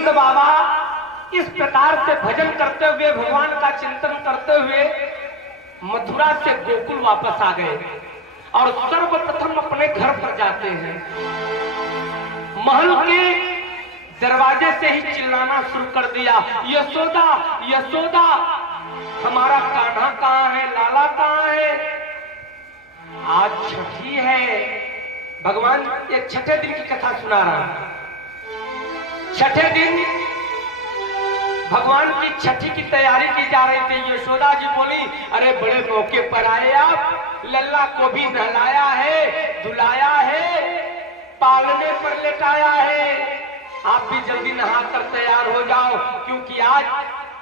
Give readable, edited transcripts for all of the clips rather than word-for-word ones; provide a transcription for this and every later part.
नंद बाबा इस प्रकार से भजन करते हुए, भगवान का चिंतन करते हुए मथुरा से गोकुल वापस आ गए और सर्वप्रथम अपने घर पर जाते हैं। महल के दरवाजे से ही चिल्लाना शुरू कर दिया, यशोदा यशोदा, हमारा कान्हा कहाँ है, लाला कहाँ है। आज छठी है, भगवान ये छठे दिन की कथा सुना रहा है। छठे दिन भगवान की छठी की तैयारी की जा रही थी। यशोदा जी बोली, अरे बड़े मौके पर आए आप, लल्ला को भी नहलाया है, धुलाया है, पालने पर लेटाया है, आप भी जल्दी नहाकर तैयार हो जाओ, क्योंकि आज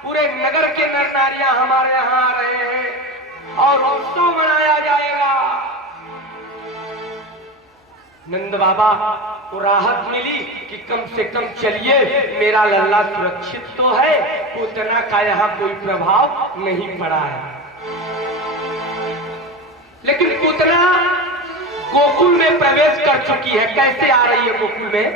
पूरे नगर के नर नारियां हमारे यहाँ आ रहे हैं और उत्सव मनाया जाएगा। नंद बाबा को राहत मिली कि कम से कम चलिए, मेरा लल्ला सुरक्षित तो है, पूतना का यहाँ कोई प्रभाव नहीं पड़ा है। लेकिन पूतना गोकुल में प्रवेश कर चुकी है। कैसे आ रही है गोकुल में?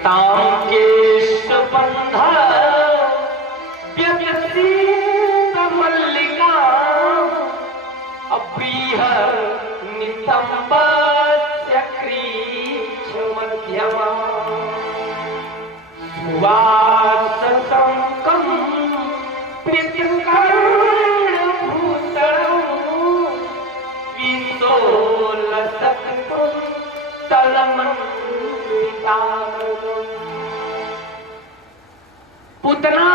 ताम केश बंधा व्यवसीत मल्लिका अप्रिय नितंब चक्रीच मध्यमा सुवाससंकं प्रीतिकर्ण भूषणं विसोलसत्कुं तलमं पूतना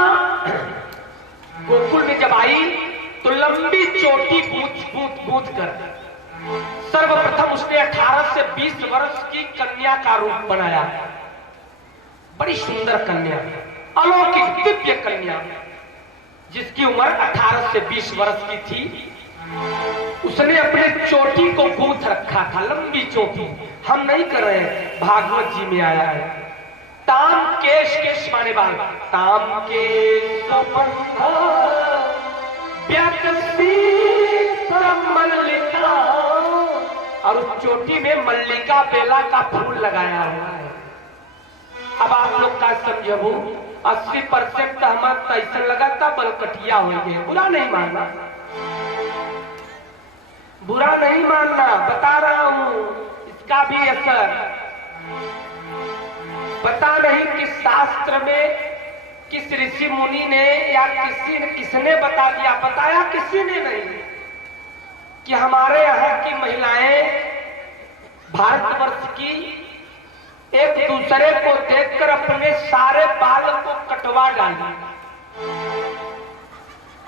गोकुल में जब आई तो लंबी चोटी बूझ कर सर्वप्रथम उसने 18 से 20 वर्ष की कन्या का रूप बनाया। बड़ी सुंदर कन्या, अलौकिक दिव्य कन्या, जिसकी उम्र 18 से 20 वर्ष की थी। उसने अपने चोटी को गूंथ रखा था, लंबी चोटी। हम नहीं कर रहे हैं, भागवत जी में आया है। ताम केश, केश माने बाल, ताम केश मल्लिका, और उस चोटी में मल्लिका बेला का फूल लगाया हुआ है। अब आप लोग का समझबू 80% हमारा ऐसा लगा था बलकटिया हो गए। बुरा नहीं मानना, बुरा नहीं मानना, बता रहा हूं इसका भी असर। पता नहीं किस शास्त्र में, किस ऋषि मुनि ने या किसने बता दिया, बताया किसी ने नहीं, कि हमारे यहाँ की महिलाएं भारतवर्ष की एक दूसरे को देखकर अपने सारे बाल को कटवा डाली।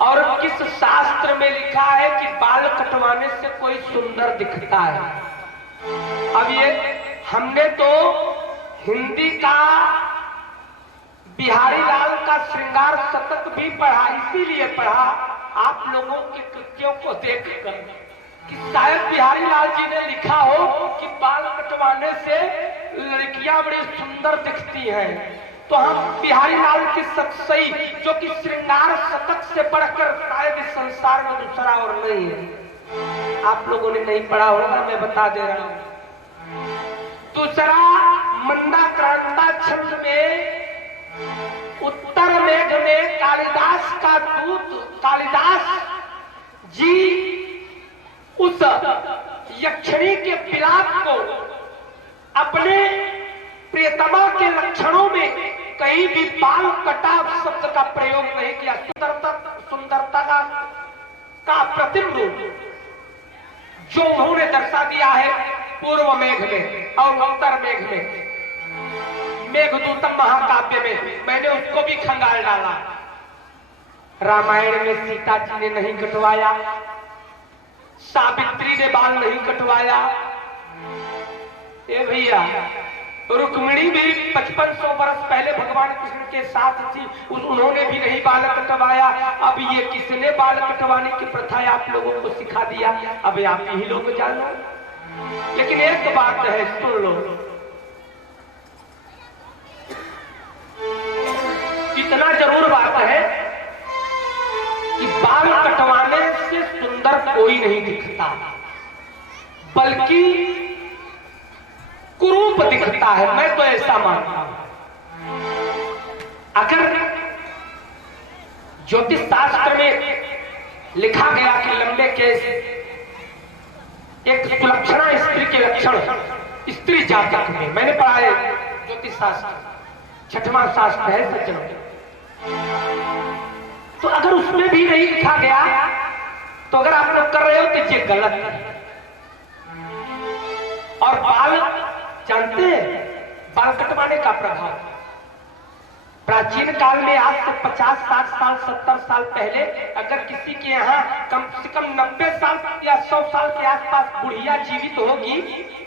और किस शास्त्र में लिखा है कि बाल कटवाने से कोई सुंदर दिखता है। अब ये हमने तो हिंदी का बिहारी लाल का श्रृंगार शतक भी पढ़ा, इसीलिए पढ़ा आप लोगों के कृत्यों को देखकर, कि शायद बिहारी लाल जी ने लिखा हो कि बाल कटवाने से लड़कियां बड़ी सुंदर दिखती हैं। तो हम बिहारी लाल की सच्चाई, जो कि श्रृंगार शतक से बढ़कर शायद इस संसार में दूसरा और नहीं है, आप लोगों ने नहीं पढ़ा होगा, मैं बता दे रहा हूं। दूसरा, मंदा क्रांता छंद में उत्तर मेघ में कालिदास का दूत, कालिदास जी उस यक्षिणी के विलाप को अपने प्रियतमा के लक्षणों में कहीं भी बाल कटाव शब्द का प्रयोग नहीं किया। सुंदरता का प्रतिम रूप जो उन्होंने दर्शा दिया है पूर्व मेघ में और उत्तर मेघ में, मेघदूतम महाकाव्य में, मैंने उसको भी खंगाल डाला। रामायण में सीता जी ने नहीं कटवाया, सावित्री ने बाल नहीं कटवाया। ए भैया, रुक्मिणी भी 5500 वर्ष पहले भगवान कृष्ण के साथ थी, उन्होंने भी नहीं बाल कटवाया। अब ये किसने बाल कटवाने की प्रथा आप लोगों को सिखा दिया? अब आप यही लोग जानो। लेकिन एक बात है, सुन लो, इतना जरूर बात है कि बाल कटवाने से सुंदर कोई नहीं दिखता, बल्कि कुरूप दिखता है। मैं तो ऐसा मानता हूं। अगर ज्योतिष शास्त्र में लिखा गया कि लंबे केस एक सुलक्षणा स्त्री के लक्षण स्त्री जातक में, मैंने पढ़ा है ज्योतिष शास्त्र, 6वां शास्त्र है सज्जनों। तो अगर उसमें भी नहीं लिखा गया तो अगर आप लोग कर रहे हो तो ये गलत है। और बाल जानते हैं, बाल कटवाने का प्रभाव प्राचीन काल में आज से 50, 60 साल, 70 साल पहले अगर किसी के यहाँ कम से कम 90 साल या 100 साल के आसपास बुढ़िया जीवित होगी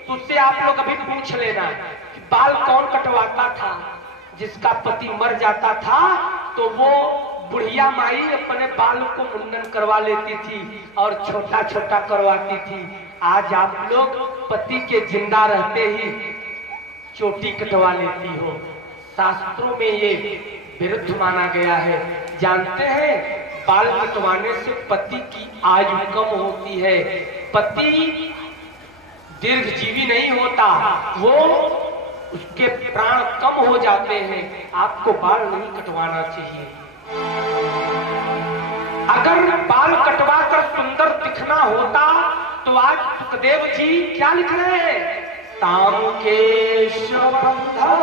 तो उससे आप लोग अभी पूछ लेना कि बाल कौन कटवाता था। जिसका पति मर जाता था तो वो बुढ़िया माई अपने बाल को मुंडन करवा लेती थी और छोटा छोटा करवाती थी। आज आप लोग पति के जिंदा रहते ही चोटी कटवा लेती हो। शास्त्रों में ये विरुद्ध माना गया है। जानते हैं, बाल कटवाने से पति की आयु कम होती है। पति दीर्घजीवी नहीं होता, वो उसके प्राण कम हो जाते हैं। आपको बाल नहीं कटवाना चाहिए। अगर बाल कटवा कर सुंदर दिखना होता तो आज सुखदेव जी क्या लिख रहे हैं? ताम केश बंधा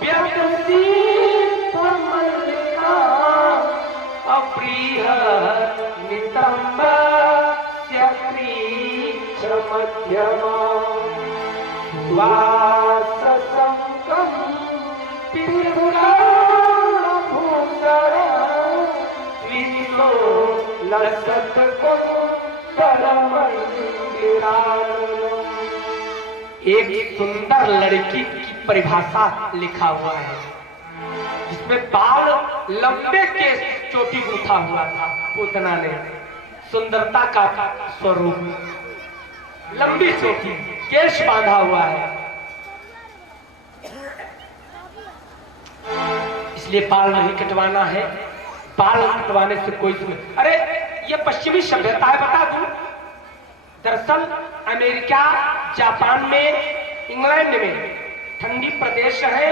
व्यक्ति मल्लिका अप्रिय नितंब मध्यमा वाससंकम भूषण विष्णु लसत को एक सुंदर लड़की की परिभाषा लिखा हुआ है जिसमें बाल लंबे केस चोटी गूंथा हुआ था। पूतना ने सुंदरता का स्वरूप लंबी चोटी केश बांधा हुआ है, इसलिए बाल नहीं कटवाना है। बाल कटवाने से कोई अरे ये पश्चिमी सभ्यता है, बता दूं। दरअसल अमेरिका, जापान में, इंग्लैंड में ठंडी प्रदेश है,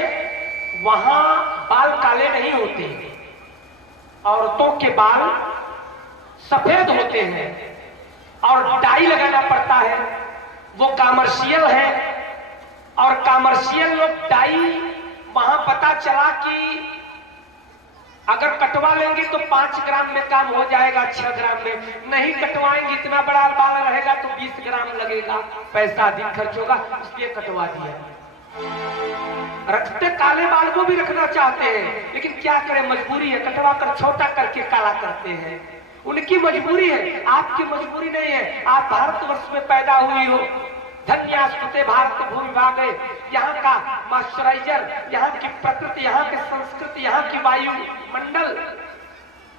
वहां बाल काले नहीं होते। औरतों के बाल सफेद होते हैं और डाई लगाना पड़ता है। वो कमर्शियल है और कमर्शियल लोग डाई, वहां पता चला कि अगर कटवा लेंगे तो 5 ग्राम में काम हो जाएगा, 6 ग्राम में। नहीं कटवाएंगे, इतना बड़ा बाल रहेगा तो 20 ग्राम लगेगा, पैसा अधिक खर्च होगा, इसलिए कटवा दिया। रखते काले बाल को भी रखना चाहते हैं, लेकिन क्या करें, मजबूरी है। कटवा कर छोटा करके काला करते हैं, उनकी मजबूरी है, आपकी मजबूरी नहीं है। आप भारतवर्ष में पैदा हुई हो, धन्यास्तुते भारत भूमि भागे। यहाँ का मॉइस्चराइजर, यहाँ की प्रकृति, यहाँ की संस्कृति, यहाँ की वायु मंडल,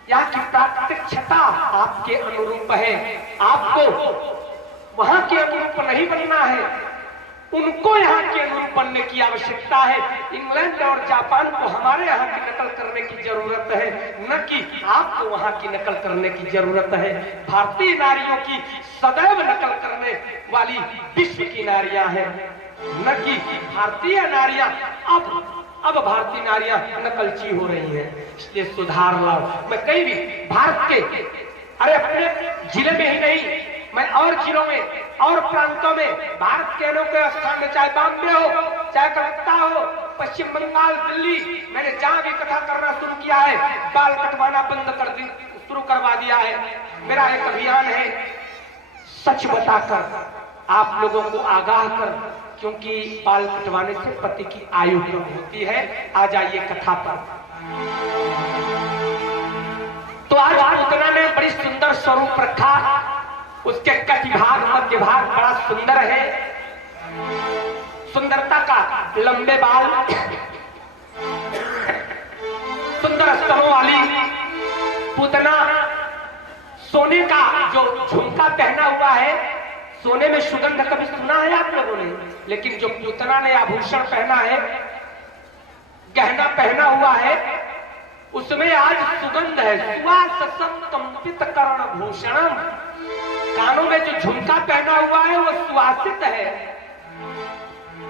यहाँ की प्राकृतिक छटा आपके अनुरूप है। आपको वहां के अनुरूप नहीं बनना है, उनको यहाँ के अनुरूप बनने की आवश्यकता है। इंग्लैंड और जापान को हमारे यहाँ की नकल करने की जरूरत है, न कि आपको वहाँ की नकल करने की जरूरत है। भारतीय नारियों की सदैव नकल करने वाली विश्व की नारियां हैं, न कि भारतीय नारियां। अब भारतीय नारियां नकलची हो रही हैं, इसलिए सुधार लाओ। मैं कहीं भी भारत के, अरे अपने जिले में ही नहीं, मैं और जिलों में और प्रांतों में, भारत के अनोखे स्थान में, चाहे बॉम्बे हो, चाहे कलकत्ता हो, पश्चिम बंगाल, दिल्ली, मैंने जहां भी कथा करना शुरू किया है, बाल कटवाना बंद कर दी, शुरू करवा दिया है। मेरा एक अभियान है, सच बताकर आप लोगों को आगाह कर, क्योंकि बाल कटवाने से पति की आयु कम होती है। आ जाइए कथा पर। तो आज पूतना ने बड़ी सुंदर स्वरूप रखा, उसके कटिभाग, मध्य भाग बड़ा सुंदर है। सुंदरता का लंबे बाल, सुंदर स्तनों वाली पूतना, सोने का जो झुमका पहना हुआ है, सोने में सुगंध कभी सुना है आप लोगों ने? लेकिन जो पूतना ने आभूषण पहना है गहना पहना हुआ है, उसमें आज सुगंध है। सुवाससं कंपित कर्ण भूषणम, कानों में जो झुमका पहना हुआ है वो सुवासित है।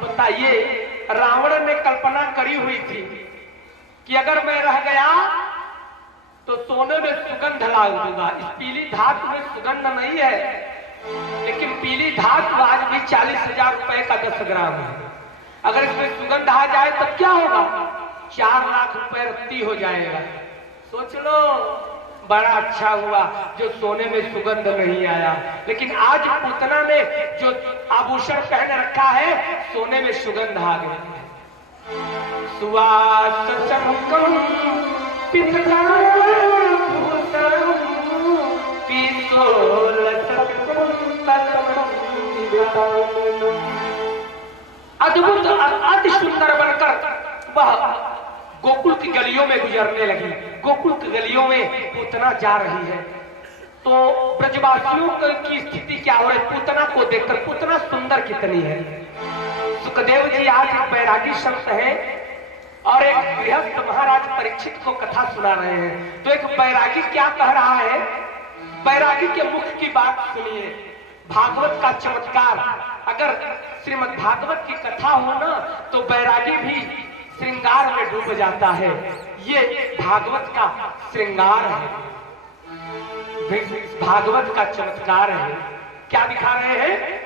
बताइए, रावण ने कल्पना करी हुई थी कि अगर मैं रह गया तो सोने में सुगंध ला दूंगा। इस पीली धातु में सुगंध नहीं है, लेकिन पीली धातु आज भी 40,000 रुपए का 10 ग्राम है। अगर इसमें सुगंध आ जाए तब क्या होगा? 4 लाख रुपए रत्ती हो जाएगा। सोच लो, बड़ा अच्छा हुआ जो सोने में सुगंध नहीं आया। लेकिन आज पूतना ने जो आभूषण पहन रखा है, सोने में सुगंध आ गई। सुवाससं अद्भुत अति सुंदर बनकर वह गोकुल की गलियों में गुजरने लगी। गोकुल की गलियों में पूतना जा रही है तो ब्रजवासियों की स्थिति क्या हो रही है? पूतना को देखकर, पूतना सुंदर कितनी है। सुखदेव जी आज एक बैरागी संत है और एक गृहस्थ महाराज परीक्षित को कथा सुना रहे हैं। तो एक बैरागी क्या कह रहा है, बैरागी के मुख की बात सुनिए। भागवत का चमत्कार, अगर श्रीमद् भागवत की कथा हो ना तो बैरागी भी श्रृंगार में डूब जाता है। ये भागवत का श्रृंगार है, भागवत का चमत्कार है। क्या दिखा रहे हैं?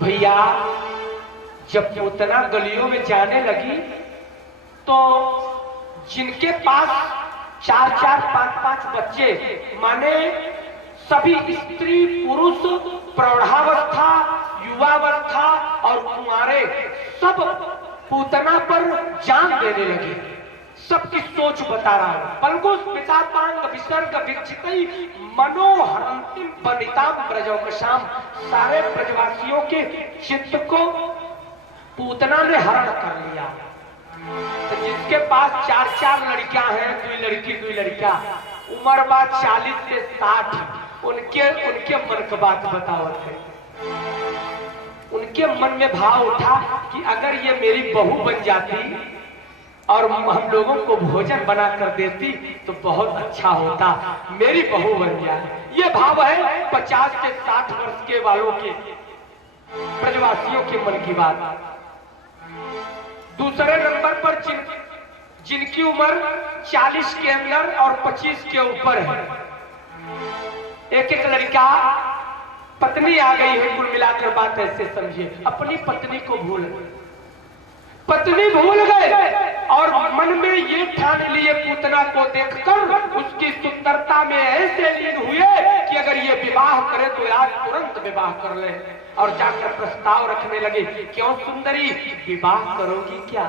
भैया, जब पूतना गलियों में जाने लगी तो जिनके पास 4-4, 5-5 बच्चे, माने सभी स्त्री पुरुष, प्रौढ़ावस्था, युवावस्था और कुंवारे, सब पूतना पर जान देने लगे। सबकी सोच बता रहा है। पल्गोस्मितापांग विसर्ग विक्षितई मनोहरंतिम वनिताम ब्रजौकशाम, सारे ब्रजवासियों के चित्त को पूतना ने हरण कर लिया। तो जिसके पास 4-4 लड़कियां हैं, 2 लड़की 2 लड़का, उम्र बात 40 से 60, उनके मन की बात बताओ थे। उनके मन में भाव उठा कि अगर ये मेरी बहू बन जाती और हम लोगों को भोजन बना कर देती तो बहुत अच्छा होता, मेरी बहू बन जाए। ये भाव है 50 से 60 वर्ष के वालों के, ब्रजवासियों के मन की बात। दूसरे नंबर पर जिनकी उम्र 40 के अंदर और 25 के ऊपर है, एक लड़का, पत्नी आ गई है। कुल मिलाकर बात ऐसे समझिए, अपनी पत्नी को भूल गए और मन में ये ठान लिए पूतना को देखकर उसकी सुंदरता में ऐसे लीन हुए कि अगर ये विवाह करे तो आज तुरंत विवाह कर ले। और जाकर प्रस्ताव रखने लगे, क्यों सुंदरी, विवाह करोगी क्या?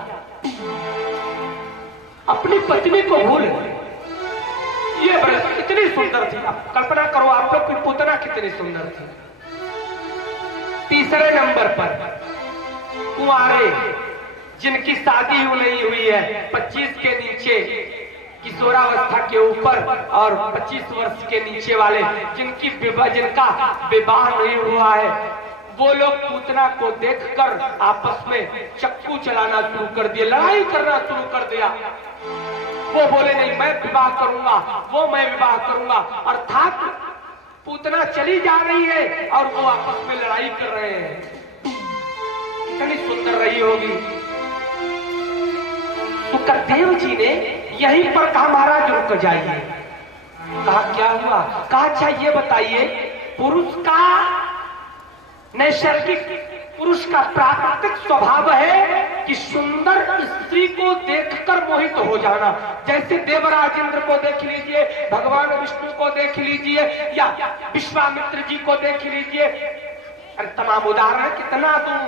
अपनी पत्नी को भूल, ये इतनी सुंदर थी। आप कल्पना करो, आप लोग की पूतना कितनी सुंदर थी। तीसरे नंबर पर कुंवारे, जिनकी शादी नहीं हुई है, 25 के नीचे, किशोरावस्था के ऊपर और 25 वर्ष के नीचे वाले, जिनका विवाह नहीं हुआ है, वो लोग पूतना को देखकर आपस में चक्कू चलाना शुरू कर दिया, लड़ाई करना शुरू कर दिया। वो बोले नहीं मैं विवाह करूंगा, वो मैं विवाह करूंगा। अर्थात पूतना चली जा रही है और वो आपस में लड़ाई कर रहे हैं। कितनी सुंदर रही होगी। सुखदेव जी ने यहीं पर कहा, महाराज रुक जाइए। कहा क्या हुआ? कहा अच्छा ये बताइए, पुरुष का नैसर्गिक, पुरुष का प्राकृतिक स्वभाव है कि सुंदर स्त्री को देखकर मोहित हो जाना। जैसे देवराज इंद्र को देख लीजिए, भगवान विष्णु को देख लीजिए, या विश्वामित्र जी को देख लीजिए। अरे तमाम उदाहरण कितना दूं,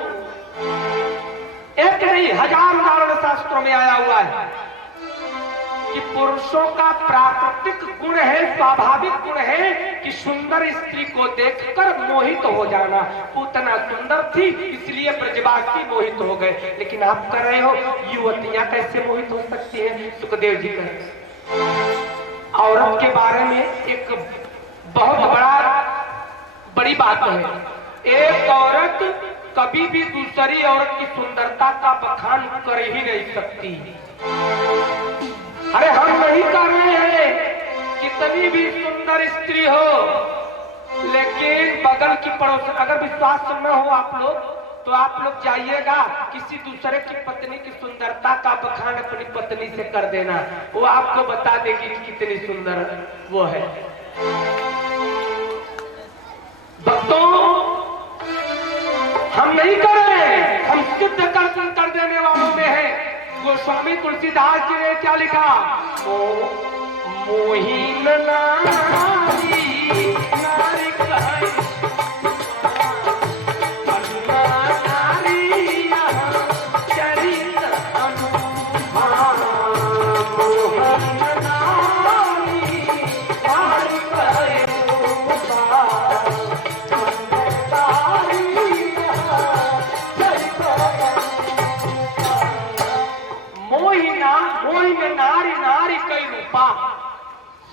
एक नहीं 1000 उदाहरण शास्त्रों में आया हुआ है कि पुरुषों का प्राकृतिक गुण है, स्वाभाविक गुण है कि सुंदर स्त्री को देखकर मोहित हो जाना। पूतना सुंदर थी इसलिए ब्रजवासी मोहित हो गए, लेकिन आप कर रहे हो युवतियां कैसे मोहित हो सकती हैं? सुखदेव जी कह औरत के बारे में एक बहुत बड़ी बात है। एक औरत कभी भी दूसरी औरत की सुंदरता का बखान कर ही नहीं सकती। अरे हम नहीं कर रहे हैं, कितनी भी सुंदर स्त्री हो, लेकिन बगल की पड़ोस, अगर विश्वास न हो आप लोग तो आप लोग जाइएगा, किसी दूसरे की पत्नी की सुंदरता का बखान अपनी पत्नी से कर देना, वो आपको बता देगी कि कितनी सुंदर वो है। भक्तों, हम नहीं कर रहे हैं, हम सिद्ध कर देने वालों में है। गोस्वामी तुलसीदास जी ने क्या लिखा? मोहिन नारी नारी कहै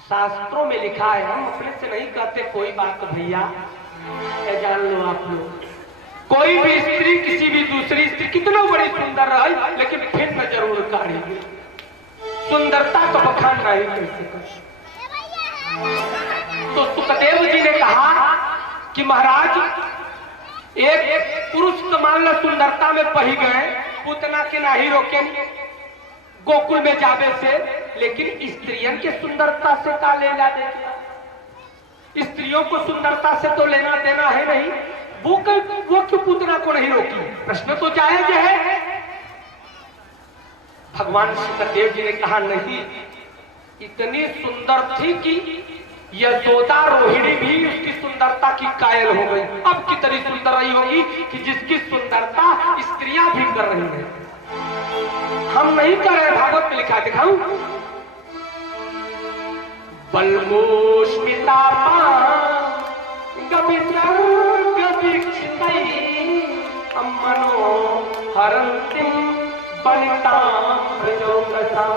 शास्त्रों में लिखा है। हम अपने से नहीं कहते कोई बात भैया, जान लो आप लोग। कोई भी स्त्री किसी भी दूसरी स्त्री कितना बड़ी सुंदर रही, लेकिन फिर न जरूर काढ़ी, सुंदरता का बखान नहीं कैसे कर। तो सुखदेव जी ने कहा कि महाराज एक पुरुष तो मान लो सुंदरता में पही गए, पूतना के नहीं रोके गोकुल में जावे से, लेकिन स्त्रियों के सुंदरता से का लेना देना? स्त्रियों को सुंदरता से तो लेना देना है नहीं, वो क्यों पूतना को नहीं रोकी? प्रश्न तो जायज है। भगवान सुखदेव जी ने कहा नहीं, इतनी सुंदर थी कि यशोदा रोहिणी भी उसकी सुंदरता की कायल हो गई। अब कितनी सुंदर रही होगी कि जिसकी सुंदरता स्त्रियां भी कर रही हैं। हम नहीं कर रहे। भागवत में लिखा, दिखाऊं? बलमोष्मिता मनो हरंतिम बनितां भजोगसां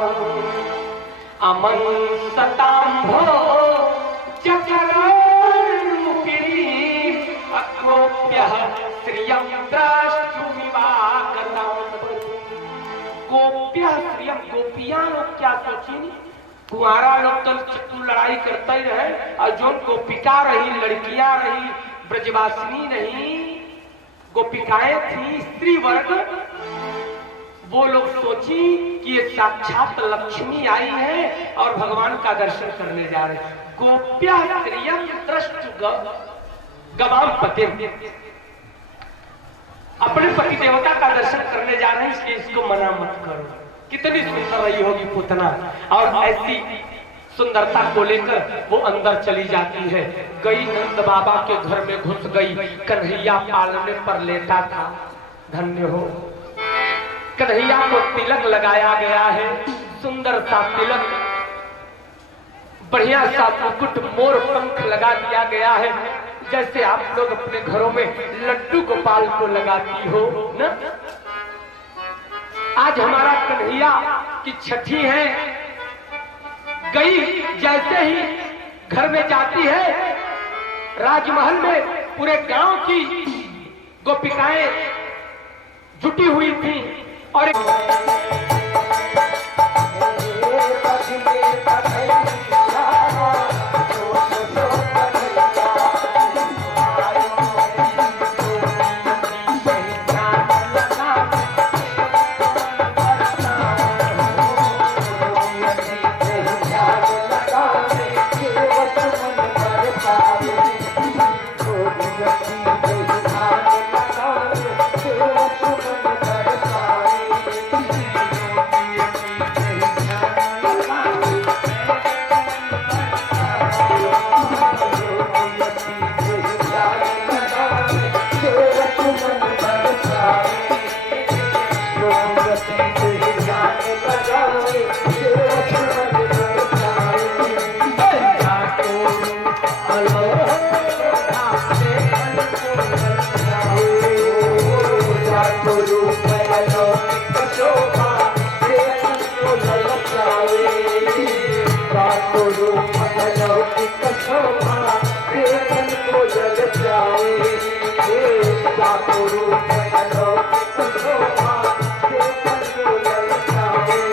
अमन सतांभो चकरमुखिनी अगोप्यः श्रियं द्रष्टुमिवागतां। गोप्य श्रियम, गोपियां लोग क्या सोची? कुंवारा लोग तो चक्कू लड़ाई करता ही रहे, और जो गोपिका रही, लड़कियां रही, ब्रजवासिनी रही, गोपिकाएं थी, स्त्री वर्ग, वो लोग सोची कि ये साक्षात लक्ष्मी आई है और भगवान का दर्शन करने जा रहे। गोप्या श्रियम दृष्टु गवाम पते, अपने पति देवता का दर्शन करने जा रहे हैं, इसलिए इसको मना मत करो। कितनी सुंदर रही होगी पूतना, और ऐसी सुंदरता को लेकर वो अंदर चली जाती है। गई नंद बाबा के घर में घुस गई, कन्हैया पालने पर लेटा था। धन्य हो, कन्हैया को तिलक लगाया गया है, सुंदर सा तिलक, बढ़िया सा मुकुट, मोर पंख लगा दिया गया है, जैसे आप लोग अपने घरों में लड्डू गोपाल को लगाती हो ना। आज हमारा कन्हैया की छठी है, गई जैसे ही घर में जाती है, राजमहल में पूरे गांव की गोपिकाएं जुटी हुई थी और सातो रूप अलौकिक शोभा देखन को जग जाए, सातो रूप अलौकिक शोभा देखन को जग जाए।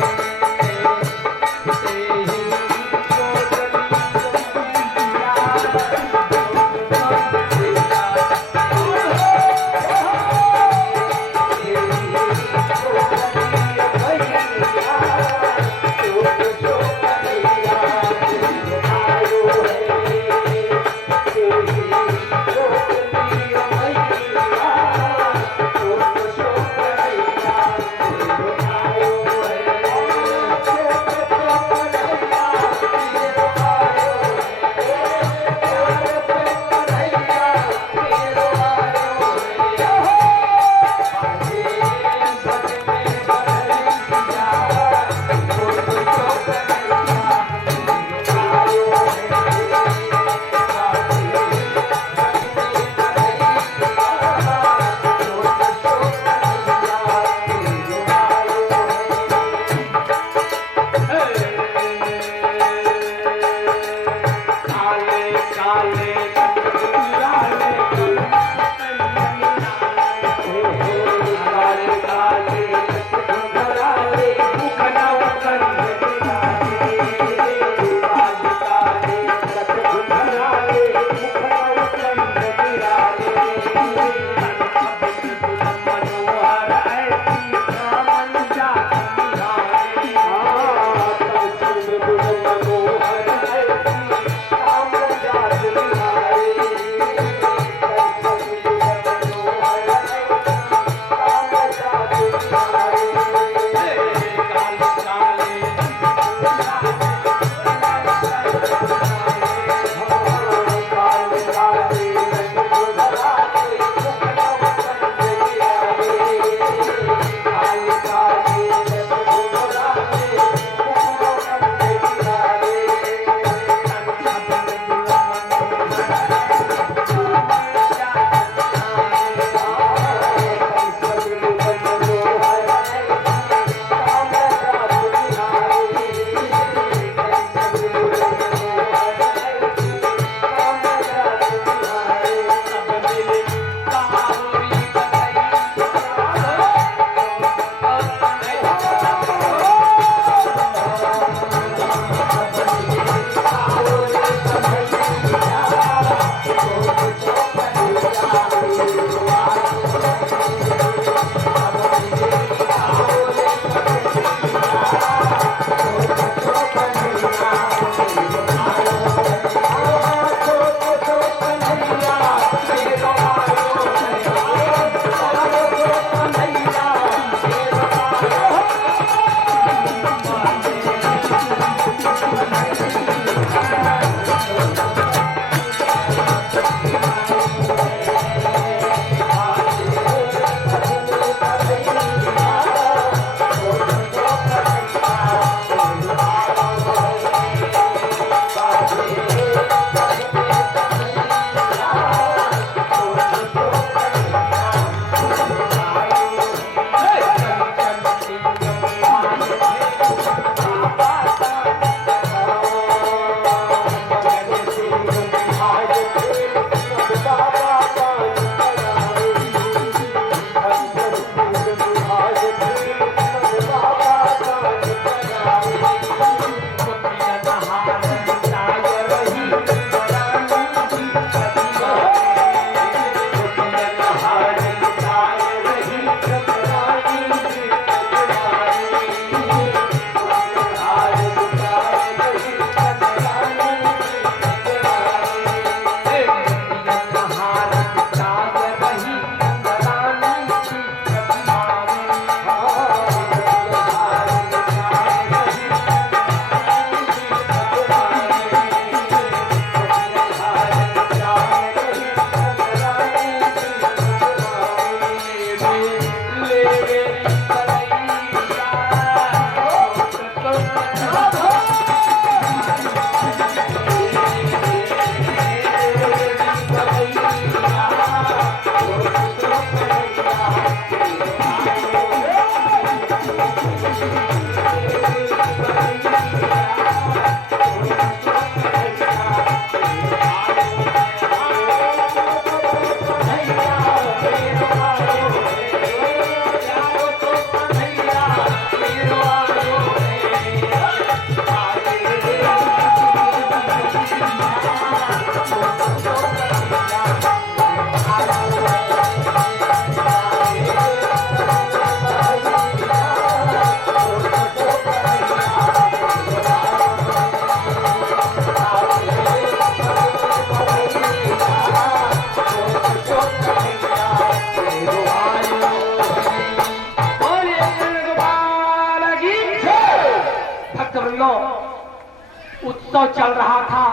उत्सव चल रहा था,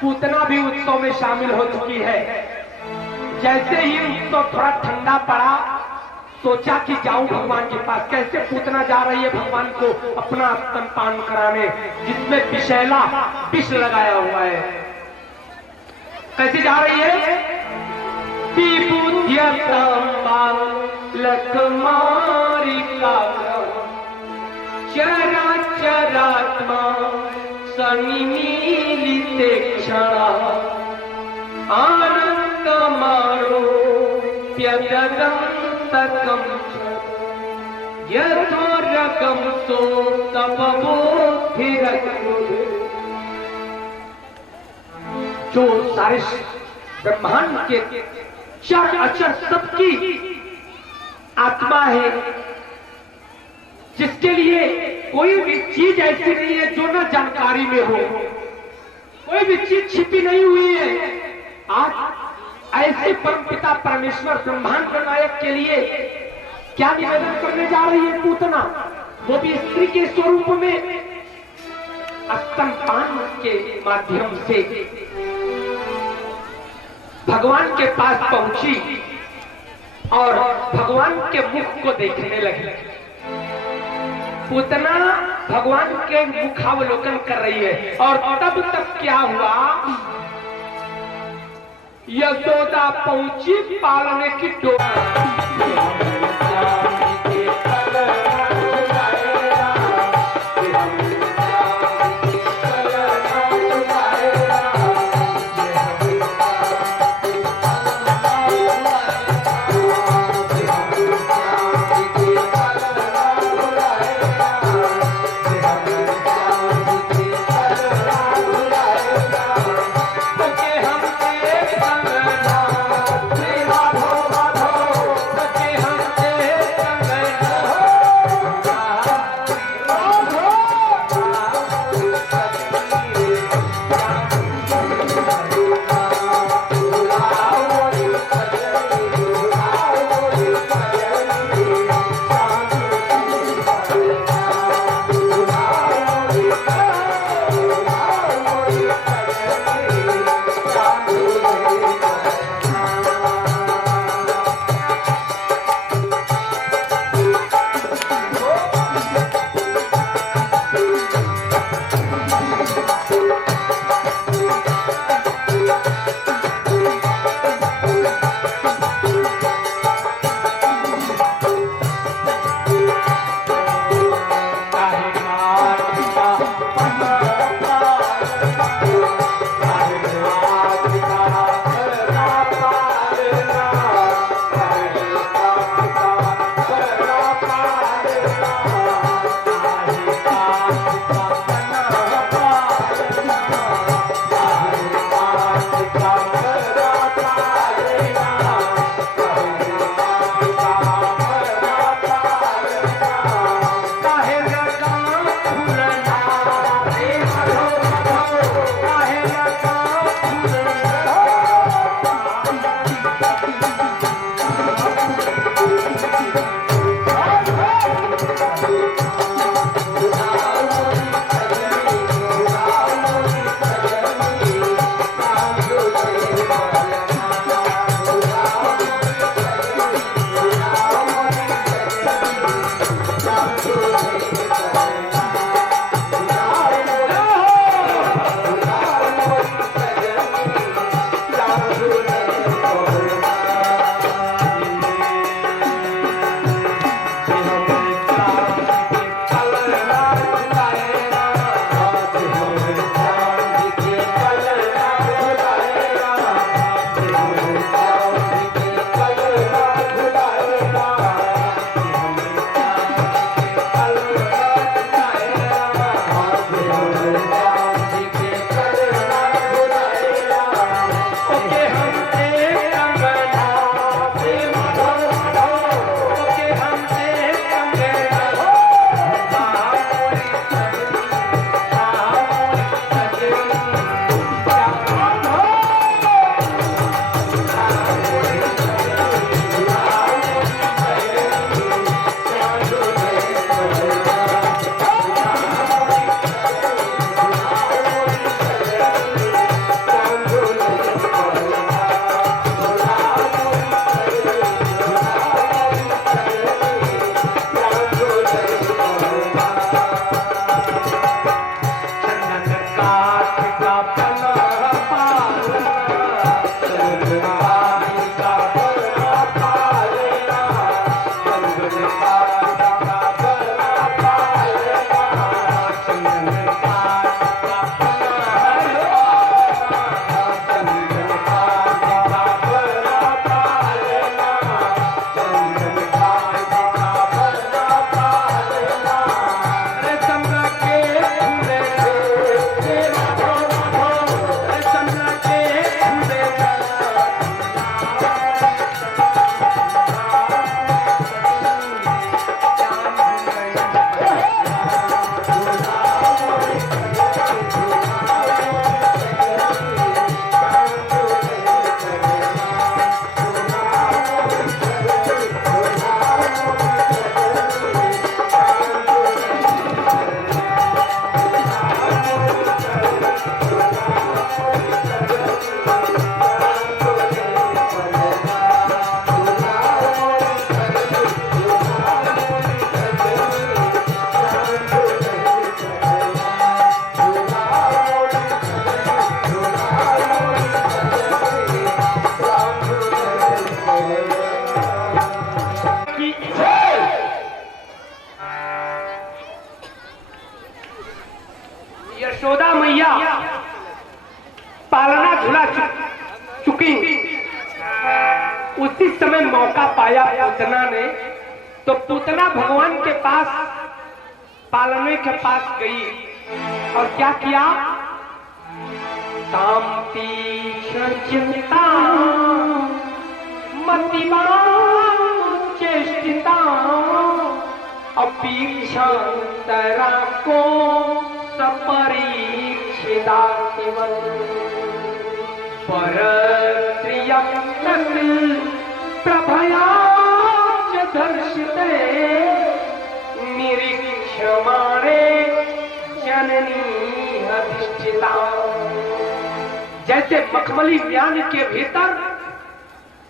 पूतना भी उत्सव में शामिल हो चुकी है। जैसे ही उत्सव थोड़ा ठंडा पड़ा, सोचा कि जाऊं भगवान के पास। कैसे पूतना जा रही है भगवान को अपना स्तनपान कराने, जिसमें विषैला विष लगाया हुआ है। कैसे जा रही है? चरा चरात्मा सनिमीलिते क्षणा आनंद मारो प्यदंतकम यथोरकम सो जो सारे ब्रह्मांड के चर अचर सबकी आत्मा है, जिसके लिए कोई भी चीज ऐसी नहीं है जो न जानकारी में हो, कोई भी चीज छिपी नहीं हुई है। आज ऐसे परमपिता परमेश्वर ब्रह्मांड नायक के लिए क्या निवेदन करने जा रही है पूतना, वो भी स्त्री के स्वरूप में स्तनपान के माध्यम से भगवान के पास पहुंची और भगवान के मुख को देखने लगी। पूतना भगवान के मुखावलोकन कर रही है। और तब तक क्या हुआ, यशोदा पहुंची पालने की डोर। काठ का बना पालना, चंदन काठ का बना पालना, चंदन काठ का बना पालना, चंदन काठ का बना पालना, चंदन काठ का बना पालना, चंदन काठ का बना पालना, रेशम के फूले तेरा ढो, रेशम के फूले यशोदा मैया पालना झूला चुकी। उसी समय मौका पाया पूतना ने, तो पूतना भगवान के पास पालने के पास गई और क्या किया? शांति चिंता चेष्टिता अपेक्षांतरा को सपरीक्षिता केवल परत्रियं तत् प्रभया च दर्शिते निरीक्षमाणे जननी अधिष्ठिता। जैसे मखमली ज्ञान के भीतर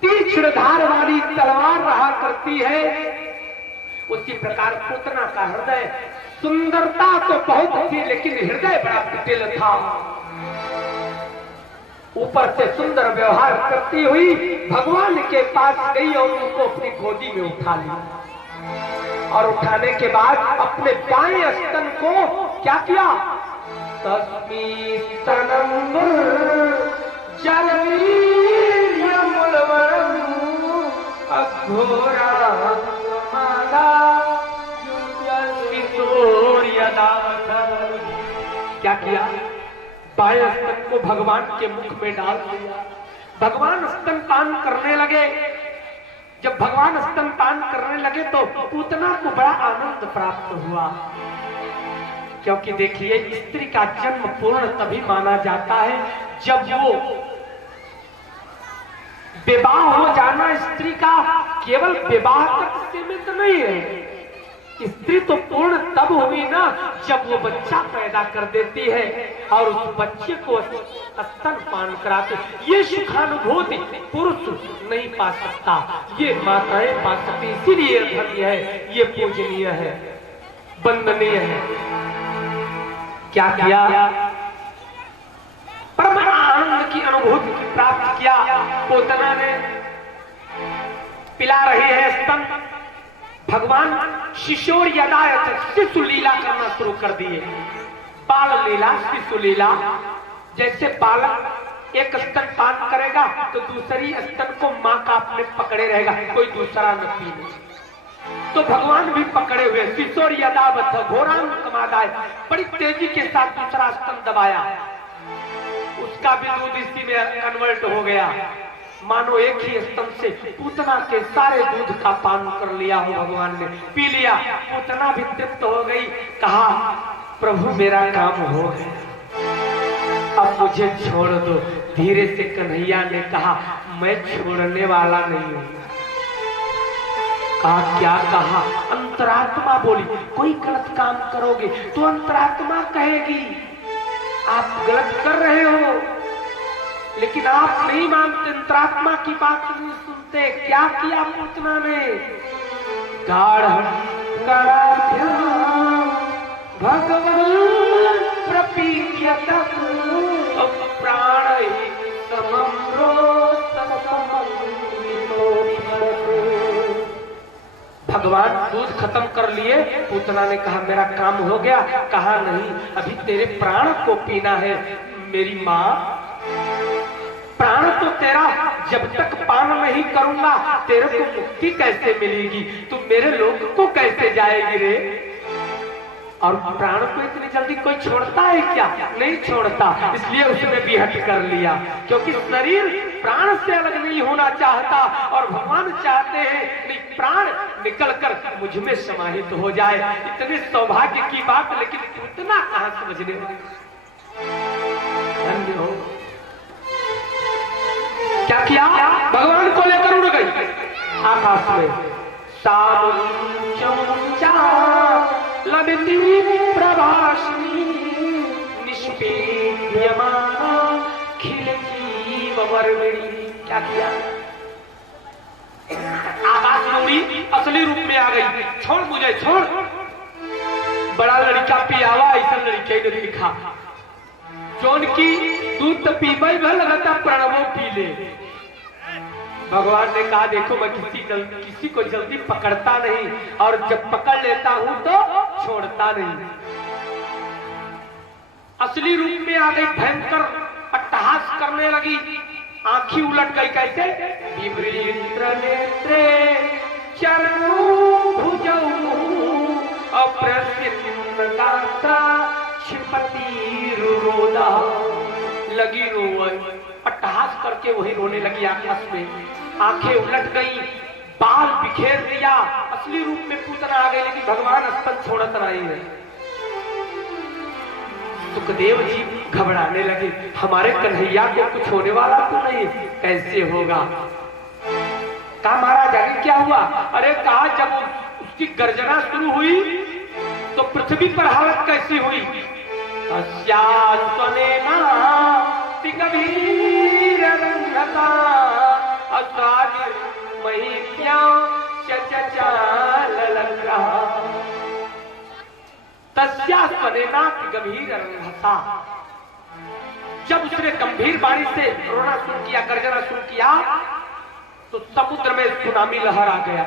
तीक्ष्ण धार वाली तलवार रहा करती है, उसी प्रकार पूतना का हृदय, सुंदरता तो बहुत थी लेकिन हृदय बड़ा कुटिल था। ऊपर से सुंदर व्यवहार करती हुई भगवान के पास गई और उनको अपनी गोदी में उठा लिया और उठाने के बाद अपने बाएं स्तन को क्या किया? तस्मी स्तनम अघोरा क्या किया? बाएं स्तन को भगवान के मुख में डाल दिया। भगवान स्तनपान करने लगे। जब भगवान स्तनपान करने लगे तो पूतना को बड़ा आनंद प्राप्त हुआ, क्योंकि देखिए स्त्री का जन्म पूर्ण तभी माना जाता है जब वो विवाह हो जाना स्त्री का केवल विवाह तक सीमित नहीं है। स्त्री तो पूर्ण तब हुई ना जब वो बच्चा पैदा कर देती है और उस बच्चे को स्तनपान कराते। ये सुखानुभूति पुरुष नहीं पा सकता, ये माताएं पा सकती। इसीलिए धन्य है, ये पूजनीय है, वंदनीय है। क्या किया? परम आनंद की अनुभूति प्राप्त किया। पूतना ने पिला रही है स्तन। भगवान शिशोर यदायत शिशु लीला करना शुरू कर दिए। बाल लीला, शिशु लीला। जैसे बालक एक स्तन पान करेगा तो दूसरी स्तन को माँ का अपने पकड़े रहेगा, कोई दूसरा न पीने। तो भगवान भी पकड़े हुए। शिशोर यदावत घोरांग कमादाय, बड़ी तेजी के साथ दूसरा स्तन दबाया। उसका भी दूध इसी में कन्वर्ट हो गया। मानो एक ही स्तन से पूतना के सारे दूध का पान कर लिया हो। भगवान ने पी लिया। पूतना भी तृप्त हो गई। कहा, प्रभु मेरा काम हो गया, अब मुझे छोड़ दो। धीरे से कन्हैया ने कहा, मैं छोड़ने वाला नहीं हूं। कहा, क्या कहा? अंतरात्मा बोली, कोई गलत काम करोगे तो अंतरात्मा कहेगी आप गलत कर रहे हो, लेकिन आप नहीं मानते, अंतरात्मा की बात नहीं सुनते। क्या किया पूतना ने? गाढ़ं कराभ्यां भगवान् प्रपीड्यतः शोध खत्म कर लिए। पूतना ने कहा मेरा काम हो गया। कहा नहीं, अभी तेरे प्राण को पीना है। मेरी माँ, प्राण तो तेरा जब तक पान नहीं करूंगा तेरे को मुक्ति कैसे मिलेगी? तू मेरे लोग को कैसे जाएगी रे? और प्राण को इतनी जल्दी कोई छोड़ता है क्या? नहीं छोड़ता। इसलिए उसने भी हट कर लिया, क्योंकि शरीर प्राण से अलग नहीं होना चाहता और भगवान चाहते हैं कि प्राण निकलकर मुझ में समाहित हो जाए। इतने सौभाग्य की बात, लेकिन उतना कहां समझने। धन्य हो। क्या किया? भगवान को लेकर उड़ गई आकाश में। लभती प्रभाषिणी निष्पेद्यमाना खिलजीव वर्मिणी। क्या किया? आकाश में उड़ी, असली रूप में आ गई। छोड़ मुझे, छोड़। बड़ा लड़का पियावा ऐसा लड़के ने दिखा, जोन की दूध पीबे भल रहता प्रणवो पी ले। भगवान ने कहा देखो मैं किसी को जल्दी पकड़ता नहीं, और जब पकड़ लेता हूं तो छोड़ता नहीं। असली रूप में आ गई, भयंकर अट्टहास करने लगी। आंखी उलट गई। कैसे? विवृत्र नेत्रे चरणों भुजौ अप्रसिन्न गात्रा क्षिपति रुरोदा। लगी रोए, अट्टहास करके वही रोने लगी आकाश में। आंखें उलट गई, बाल बिखेर दिया। असली रूप में पूतना आ गई, लेकिन भगवान स्तन छोड़त नहीं है। सुखदेव जी घबराने लगे, हमारे कन्हैया को कुछ होने वाला तो नहीं? कैसे होगा? कहा महाराज आगे क्या हुआ? अरे कहा जब उसकी गर्जना शुरू हुई तो पृथ्वी पर हालत कैसी हुई? गंभीर रंगता असाध्य महिम्या चचाल लग रहा। गंभीर रंगता। जब उसने गंभीर बाणी से रोना शुरू किया, गर्जना शुरू किया, तो समुद्र में सुनामी लहर आ गया।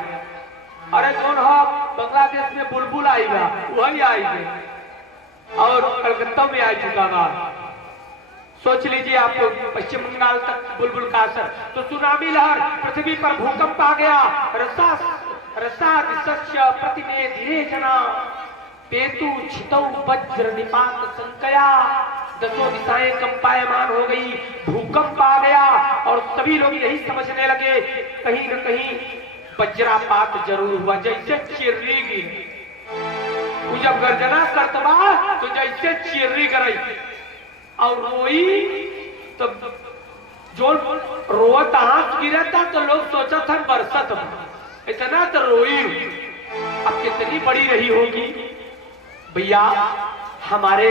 अरे कौन हो? बांग्लादेश में बुलबुल आएगा, वही आएगा और कलकत्ता में आ चुका बा। सोच लीजिए आप लोग, पश्चिम बंगाल तक बुलबुल का असर। तो सुनामी लहर, पृथ्वी पर भूकंप आ गया। रसा प्रतिमे धीरे जना पेतु छितौ वज्र निपात संकया। दसों दिशाएं कंपायमान हो गई, भूकंप आ गया और सभी लोग यही समझने लगे कहीं न कहीं वज्रापात जरूर हुआ। जैसे चिर्री गिरी, जब गर्जना करतबा तो जैसे चिर्री गरई और रोई, तो जो रोत हाथ गिरा था तो लोग सोचा था बरसत, इतना तो रोई। अब कितनी बड़ी रही होगी भैया। हमारे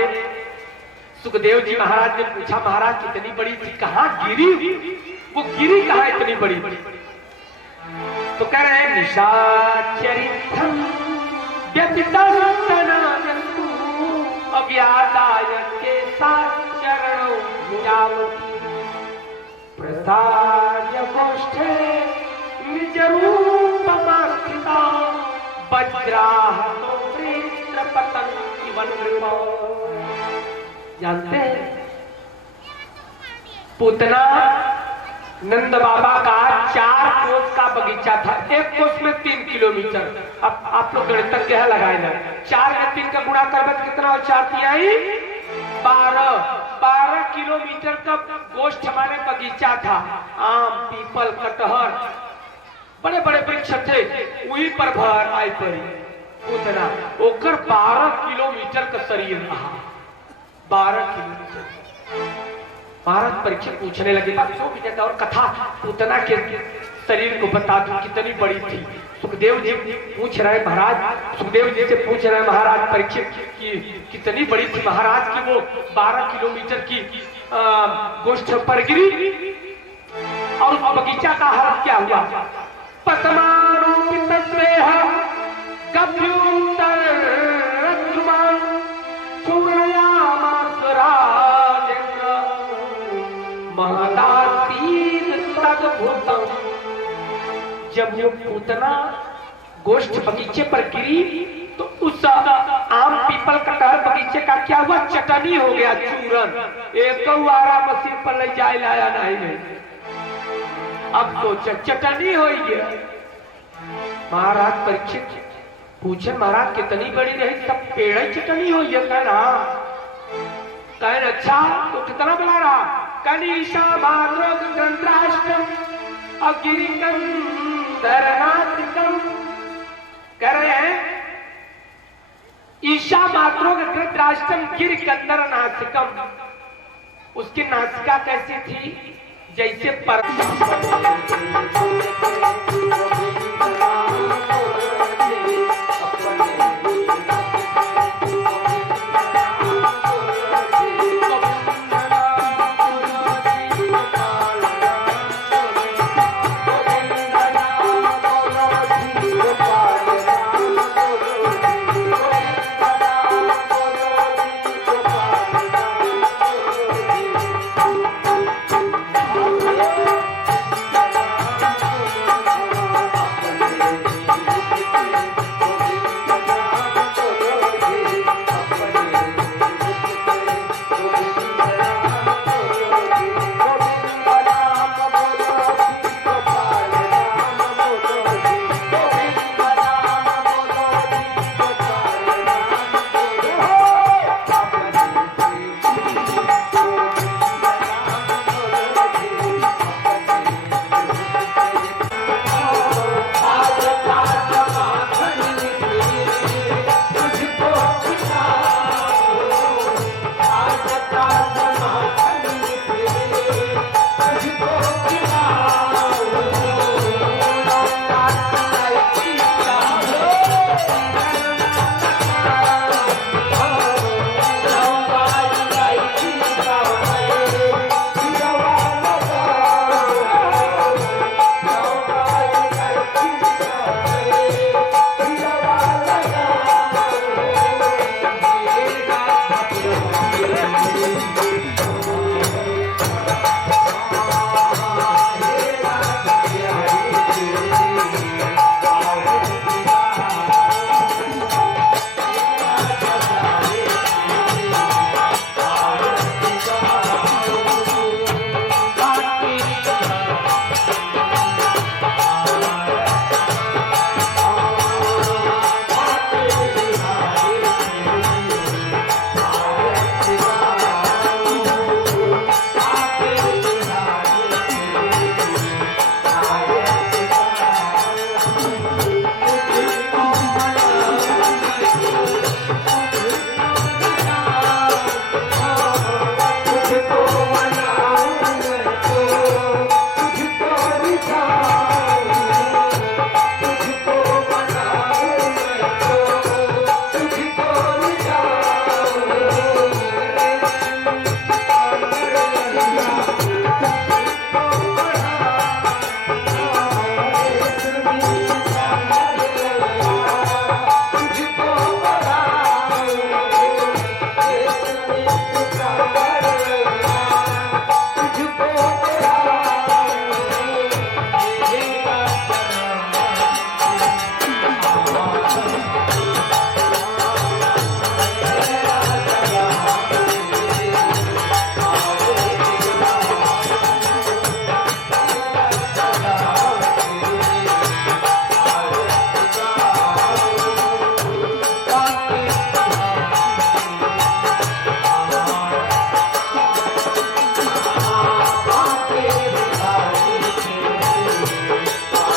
सुखदेव जी महाराज ने पूछा महाराज कितनी बड़ी थी? कहाँ गिरी? वो गिरी कहाँ इतनी बड़ी? तो कह रहे हैं निशाचरितम व्यतितस्तनाजन्तु अव्यादाय के साथ चरणों जावती प्रसार्य गोष्ठे निज रूपमास्थिता वज्राहतो वृत्रपतन इवन नृपो। जानते हैं पूतना नंद बाबा का 4 कोस का बगीचा था। एक कोस में 3 किलोमीटर। अब आप लोग गणितज्ञ है, लगाए ना। 4 में 3 का गुणा कर कितना? और 4 तिहाई 12 किलोमीटर का गोष्ठ हमारे बगीचा था। आम, पीपल, कटहर, बड़े बड़े वृक्ष थे। वहीं पर भर आई पड़ी उतना। ओकर 12 किलोमीटर का शरीर रहा। 12 किलोमीटर। महाराज परीक्षक पूछने लगे, 100 मिनट और कथा पूतना के शरीर को बता दो कितनी बड़ी थी। सुखदेव जी पूछ रहे महाराज, सुखदेव जी से पूछ रहे महाराज परीक्षक की कितनी बड़ी थी महाराज की? वो 12 किलोमीटर की गोष्ठ पर गिरी। और उस बगीचा का हालत क्या हुआ? पतमारूपित स्नेह गभ्युतर रज्जुमान चूर्णयामास राजेंद्र महदासीन तद्भुतम्। जब वो पूतना गोष्ठ बगीचे पर गिरी तो उस आम पीपल कटहर बगीचे का क्या हुआ, चटनी हो गया, चूरन। एक आरा मशीन पर ले जाए लाया नहीं। अब सोचा चटनी हो गया। महाराज परीक्षित पूछे, महाराज कितनी बड़ी रही, सब पेड़ ही चटनी हो गया। कहना कहन अच्छा तो कितना बड़ा रहा, कनीषा मात्रोग ग्रंथराष्ट्रम अगिरिकंदरनासिकम। कह रहे हैं ईशा मात्रोग ग्रंथराष्ट्रम गिरिकंदर नासिकम। उसकी नासिका कैसी थी, जैसे पर